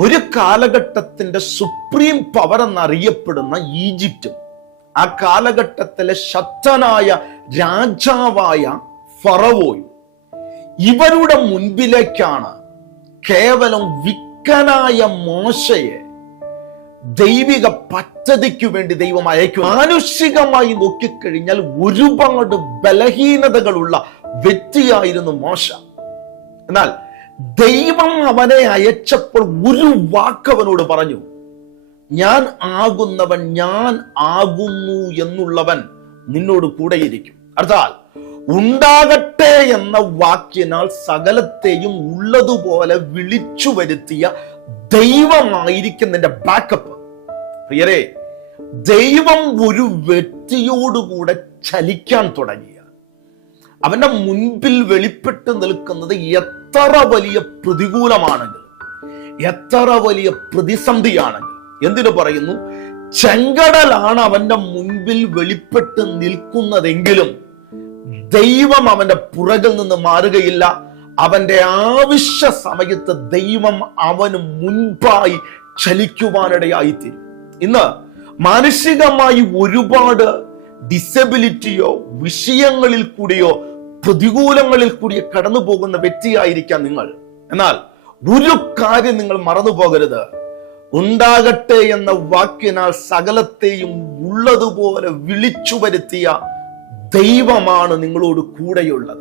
ഒരു കാലഘട്ടത്തിന്റെ supreme power എന്നറിയപ്പെടുന്ന ഈജിപ്തും ആ കാലഘട്ടത്തിലെ ശക്തനായ രാജാവായ ഫറവോയും ഇവരുടെ മുൻപിലേക്കാണ് കേവലം വിക്കനായ മോശയെ ദൈവിക പദ്ധതിക്ക് വേണ്ടി ദൈവം അയക്കും. മാനുഷികമായി നോക്കിക്കഴിഞ്ഞാൽ ഒരുപാട് ബലഹീനതകളുള്ള വ്യക്തിയായിരുന്നു മോശ. എന്നാൽ ദൈവം അവനെ അയച്ചപ്പോൾ ഒരു വാക്ക് അവനോട് പറഞ്ഞു, ഞാൻ ആകുന്നവൻ, ഞാൻ ആകുന്നു എന്നുള്ളവൻ നിന്നോട് കൂടെയിരിക്കും. അർത്ഥാൽ ഉണ്ടാകട്ടെ എന്ന വാക്കിനാൽ സകലത്തെയും ഉള്ളതുപോലെ വിളിച്ചു വരുത്തിയ ദൈവമായിരിക്കും നിന്റെ ബാക്കപ്പ്. പ്രിയരെ, ദൈവം ഒരു വ്യക്തിയോടുകൂടെ ചലിക്കാൻ തുടങ്ങിയ അവന്റെ മുൻപിൽ വെളിപ്പെട്ട് നിൽക്കുന്നത് എത്ര വലിയ പ്രതികൂലമാണെങ്കിലും, എത്ര വലിയ പ്രതിസന്ധിയാണെങ്കിലും, എന്തിനു പറയുന്നു, ചെങ്കടലാണ് അവന്റെ മുൻപിൽ വെളിപ്പെട്ട് നിൽക്കുന്നതെങ്കിലും ദൈവം അവന്റെ പുറകിൽ നിന്ന് മാറുകയില്ല. അവന്റെ ആവശ്യ സമയത്ത് ദൈവം അവന് മുൻപായി ചലിക്കുവാനിടയായിത്തീരും. ഇന്ന് മാനസികമായി ഒരുപാട് ഡിസബിലിറ്റിയോ വിഷയങ്ങളിൽ കൂടിയോ പ്രതികൂലങ്ങളിൽ കൂടിയോ കടന്നു പോകുന്ന വ്യക്തിയായിരിക്കാം നിങ്ങൾ. എന്നാൽ ഒരു കാര്യം നിങ്ങൾ മറന്നു പോകരുത്, ഉണ്ടാകട്ടെ എന്ന വാക്കിനാൽ സകലത്തെയും ഉള്ളതുപോലെ വിളിച്ചു വരുത്തിയ ദൈവമാണ് നിങ്ങളോട് കൂടെയുള്ളത്.